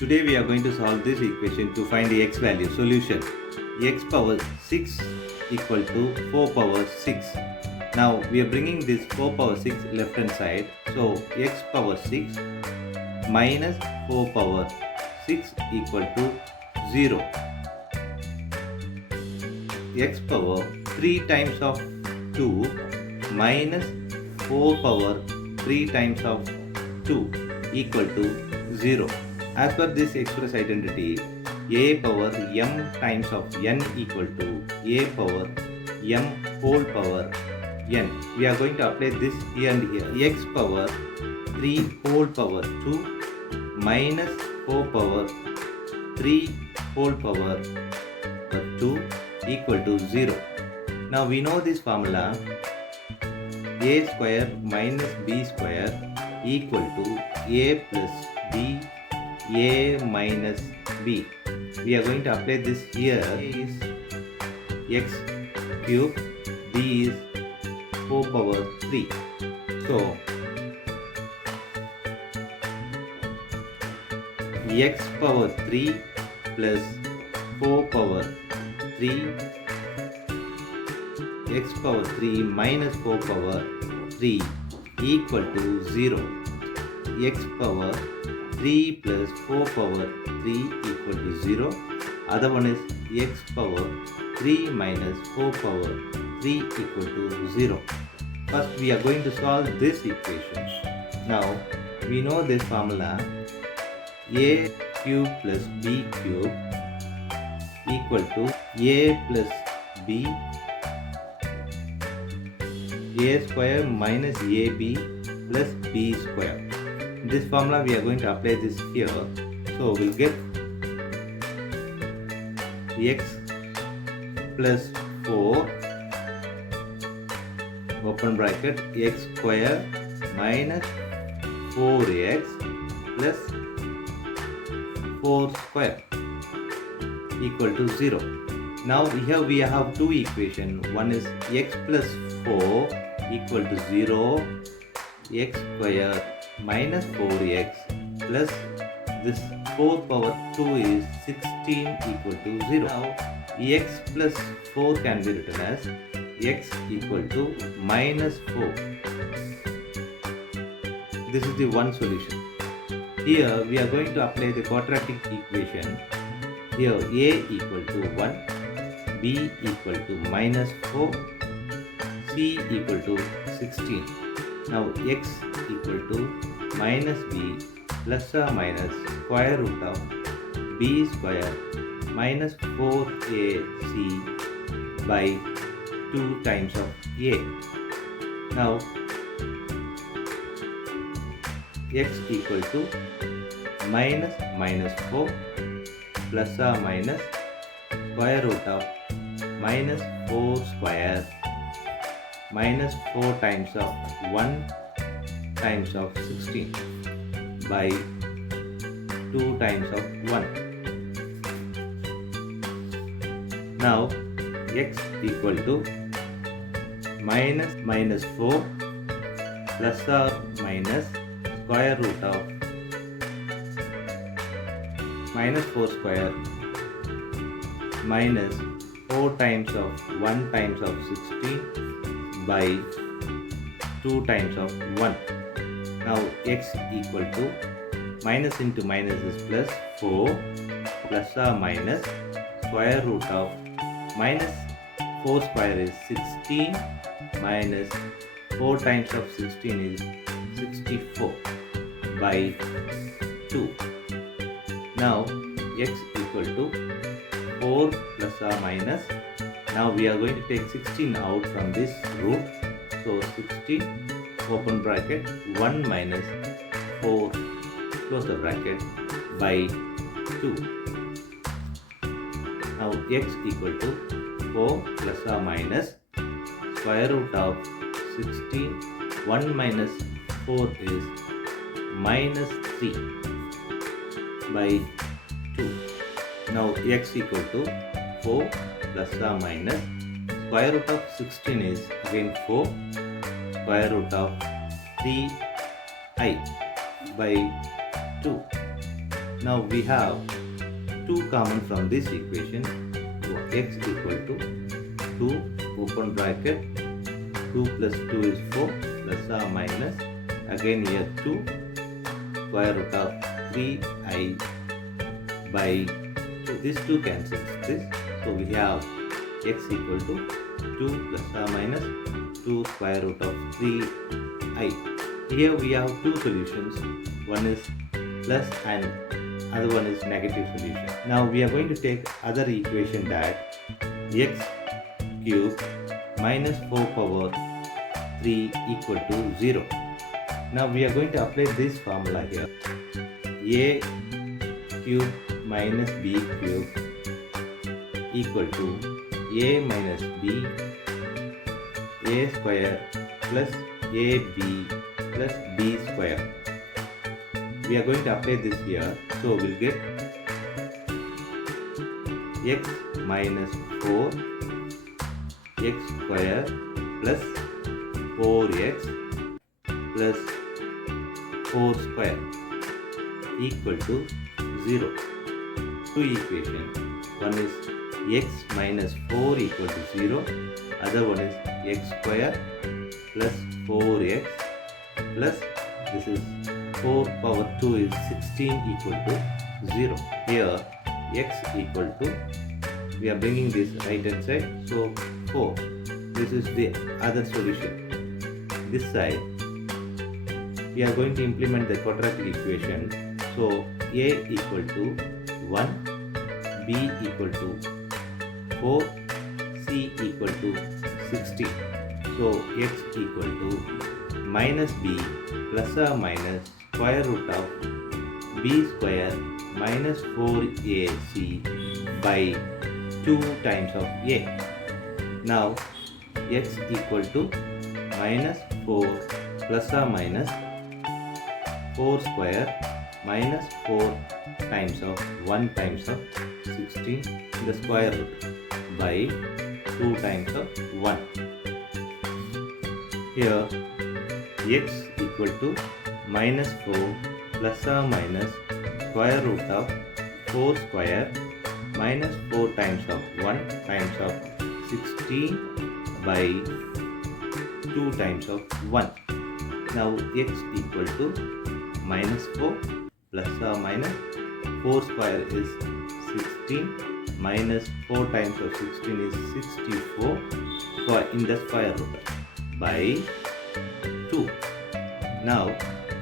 Today we are going to solve this equation to find the x value. Solution: x power 6 equal to 4 power 6. Now we are bringing this 4 power 6 left hand side. So x power 6 minus 4 power 6 equal to 0. X power 3 times of 2 minus 4 power 3 times of 2 equal to 0. As per this express identity, a power m times of n equal to a power m whole power n. We are going to apply this here and here. X power 3 whole power 2 minus 4 power 3 whole power 2 equal to 0. Now we know this formula: a square minus b square equal to a plus b, a minus b. We are going to apply this here. A is x cube, b is 4 power 3. So x power 3 plus 4 power 3, x power 3 minus 4 power 3 equal to 0. X power 3 plus 4 power 3 equal to 0. Other one is x power 3 minus 4 power 3 equal to 0. First we are going to solve this equation. Now we know this formula: a cube plus b cube equal to a plus b, a square minus ab plus b square. This formula we are going to apply this here. So we'll get x plus 4 open bracket x square minus 4x plus 4 square equal to 0. Now here we have two equations. One is x plus 4 equal to 0, x square minus 4x plus this 4 power 2 is 16 equal to 0. Now x plus 4 can be written as x equal to minus 4. This is the one solution. Here we are going to apply the quadratic equation. Here a equal to 1, b equal to minus 4, c equal to 16. Now x equal to minus b plus or minus square root of b square minus 4ac by 2 times of a. Now x equal to minus 4 plus or minus square root of minus 4 square minus 4 times of 1 times of 16 by 2 times of 1. Now x equal to minus 4 plus or minus square root of minus 4 square minus 4 times of 1 times of 16 by 2 times of 1. Now x equal to minus into minus is plus 4 plus or minus square root of minus 4 square is 16 minus 4 times of 16 is 64 by 2. Now x equal to 4 plus or minus. Now we are going to take 16 out from this root. So 16 open bracket 1 minus 4 close the bracket by 2. Now x equal to 4 plus or minus square root of 16. 1 minus 4 is minus 3 by 2. Now x equal to 4 plus or minus square root of 16 is again 4 square root of 3i by 2. Now we have 2 common from this equation. So x equal to 2 open bracket 2 plus 2 is 4 plus or minus again here 2 square root of 3i by 2. This 2 cancels this. So we have x equal to 2 plus or minus 2 square root of 3i. Here we have 2 solutions. One is plus and other one is negative solution. Now we are going to take other equation that x cube minus 4 power 3 equal to 0. Now we are going to apply this formula here. A cube minus b cube equal to a minus b a square plus ab plus b square. We are going to apply this here. So we'll get x minus 4 x square plus 4x plus 4 square equal to 0. Two equations. One is x minus 4 equal to 0. Other one is x square plus 4x plus this is 4 power 2 is 16 equal to 0. Here x equal to, we are bringing this right hand side, so 4. This is the other solution. This side we are going to implement the quadratic equation. So a equal to 1, b equal to 4, c equal to 16. So x equal to minus b plus or minus square root of b square minus 4ac by 2 times of a. Now x equal to minus 4 plus or minus 4 square minus 4 times of 1 times of 16 in the square root by 2 times of 1. Here x equal to minus 4 plus or minus square root of 4 square minus 4 times of 1 times of 16 by 2 times of 1. Now x equal to minus 4 plus or minus 4 square is 16 minus 4 times of 16 is 64 in the square root by 2. Now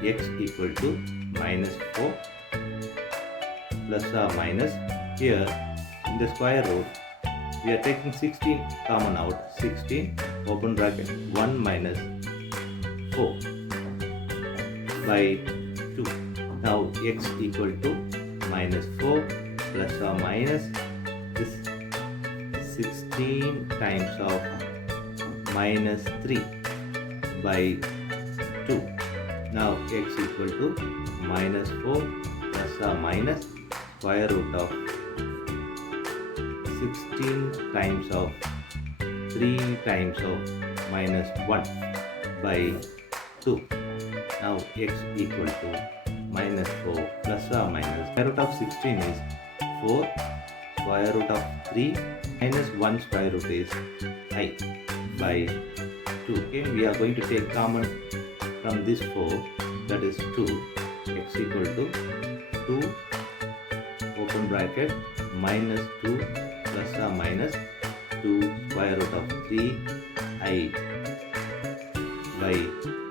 x equal to minus 4 plus or minus, here in the square root we are taking 16 common out, 16 open bracket 1 minus 4 by 2. Now x equal to minus 4 plus or minus this 16 times of minus 3 by 2. Now x equal to minus 4 plus or minus square root of 16 times of 3 times of minus 1 by 2. Now x equal to minus 4 plus or minus square root of 16 is 4 square root of 3 minus 1 square root is I by 2. Okay, we are going to take common from this 4, that is 2. X equal to 2 open bracket minus 2 plus or minus 2 square root of 3i by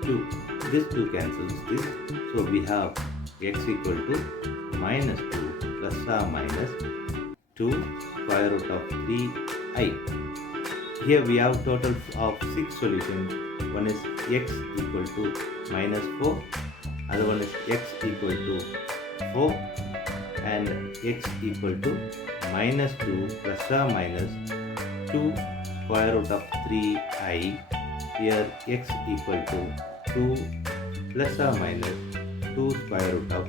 2. This 2 cancels this. So we have x equal to minus 2 plus or minus 2 square root of 3i. Here we have total of 6 solutions. One is x equal to minus 4, other one is x equal to 4 and x equal to minus 2 plus or minus 2 square root of 3i. Here x equal to 2 plus or minus 2 square root of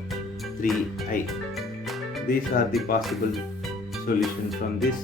3i. These are the possible solutions from this